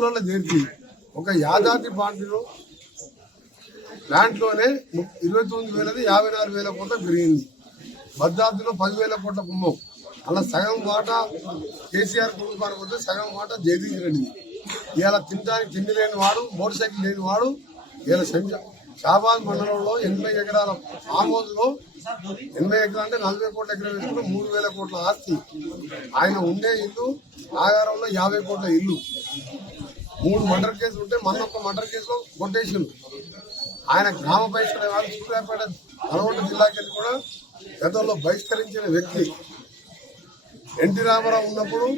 డబ్బులలో చేర్చి ఒక యాదాద్రి పార్టీలో ప్లాంట్లోనే 29,000 54,000 కోట్ల పెరిగింది. భద్రాద్రిలో 10,000 కోట్ల కుంభం. అలా సగం వాటా కేసీఆర్ కుటుంబానికి వస్తే సగం వాటా జగదీష్ రెడ్డి. ఇవాళ తినడానికి తిండి లేని వాడు, మోటార్ సైకిల్ లేని వాడు. ఇవాళ షాబాద్ మండలంలో 80 ఎకరాల ఆమోదులో 80 ఎకరాలు అంటే 40 కోట్ల ఎకరం వేసుకుంటే 3,000 కోట్ల ఆస్తి. ఆయన ఉండే ఇల్లు నాగారంలో 50 కోట్ల ఇల్లు. 3 మర్డర్ కేసులు ఉంటే మొన్న ఒక మర్డర్ కేసులో కొట్టేసిండు. ఆయన గ్రామ బహిష్కరణ సూర్యాపేట నల్గొండ జిల్లాకి వెళ్ళి కూడా గతంలో బహిష్కరించిన వ్యక్తి. ఎన్టీ రామారావు ఉన్నప్పుడు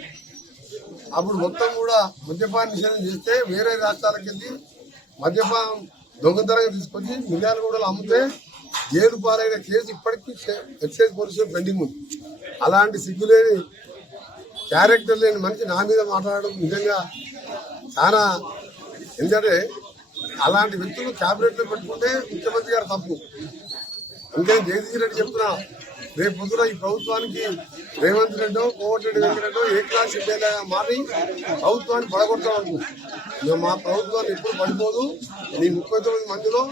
అప్పుడు మొత్తం కూడా మద్యపాన నిషేధం చేస్తే వేరే రాష్ట్రాలకు వెళ్ళి మద్యపానం దొంగతనంగా తీసుకొచ్చి మిర్యాలగూడలో అమ్మితే జైలు పాలైన కేసు ఇప్పటికీ ఎక్సైజ్ పోలీసులు పెండింగ్ ఉంది. అలాంటి సిగ్గులేని క్యారెక్టర్ లేని మనిషి నా మీద మాట్లాడడం నిజంగా చాలా, ఎందుకంటే అలాంటి వ్యక్తులు క్యాబినెట్ లో పెట్టుకుంటే ముఖ్యమంత్రి గారు తప్పు. అందుకని జగదీష్ రెడ్డి చెప్తున్నా, రేపు పొద్దున ఈ ప్రభుత్వానికి రేవంత్ రెడ్డో కోమటిరెడ్డి వెంకరెడ్డో ఏ క్లాస్ ఎమ్మెల్యేగా మారి ప్రభుత్వాన్ని పడగొడతాం అనుకో. మా ప్రభుత్వాన్ని ఎప్పుడు పడిపోదు. నీ 39 మందిలో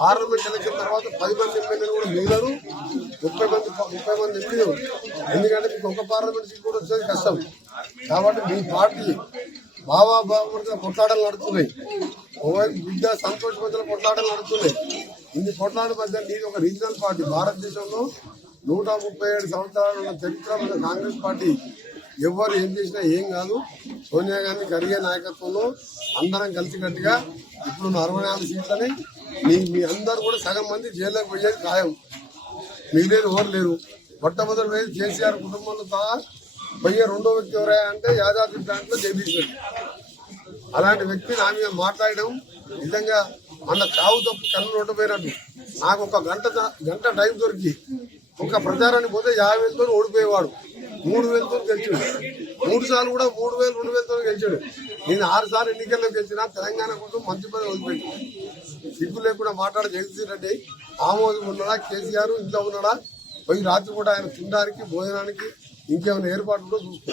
పార్లమెంట్ ఎలక్షన్ తర్వాత 10 మంది ఎమ్మెల్యేలు కూడా మిగిలారు. 30 మంది ఎంపీలు. ఎందుకంటే మీకు ఒక పార్లమెంట్ సీట్ కూడా వచ్చేది కష్టం. కాబట్టి మీ పార్టీ బాబాబాబుగా కొట్లాటలు నడుస్తున్నాయి. ఓవైపు బిడ్డ సంతోష్ మధ్యలో కొట్లాటలు నడుస్తున్నాయి. ఇన్ని కొట్లాటల మధ్య నీది ఒక రీజనల్ పార్టీ. భారతదేశంలో 137 సంవత్సరాలు ఉన్న చరిత్ర మన కాంగ్రెస్ పార్టీ. ఎవరు ఏం చేసినా ఏం కాదు. సోనియా గాంధీ ఖర్గే నాయకత్వంలో అందరం కలిసికట్టుగా ఇప్పుడు 64 సీట్లని మీ అందరూ కూడా సగం మంది జైల్లోకి పోయేది ఖాయం. మిగిలేదు ఎవరు లేరు. మొట్టమొదటి వేసి కేసీఆర్ కుటుంబంలో సహా పోయే రెండో వ్యక్తి ఎవరా అంటే యాదాద్రి ప్లాంట్లో జగదీష్ రెడ్డి. అలాంటి వ్యక్తి నా మీద మాట్లాడడం నిజంగా మన చావు తప్పు కన్ను రోడ్డుపోయినట్టు. నాకు ఒక గంట టైం దొరికి ఒక ప్రచారానికి పోతే 50,000తో ఓడిపోయేవాడు. 3,000తో గెలిచాడు. 3 సార్లు కూడా 3,000, 2,000తో గెలిచాడు. నేను 6 సార్లు ఎన్నికల్లో గెలిచినా తెలంగాణ కోసం మంచి పని వదిలిపెట్టి సిగ్గు లేకుండా మాట్లాడే జగదీష్ రెడ్డి ఆమోదం ఉన్నాడా, కేసీఆర్ ఇంట్లో ఉన్నాడా, పోయి రాత్రి కూడా ఆయన తినడానికి భోజనానికి ఇంకేమైనా ఏర్పాటు కూడా చూసుకో.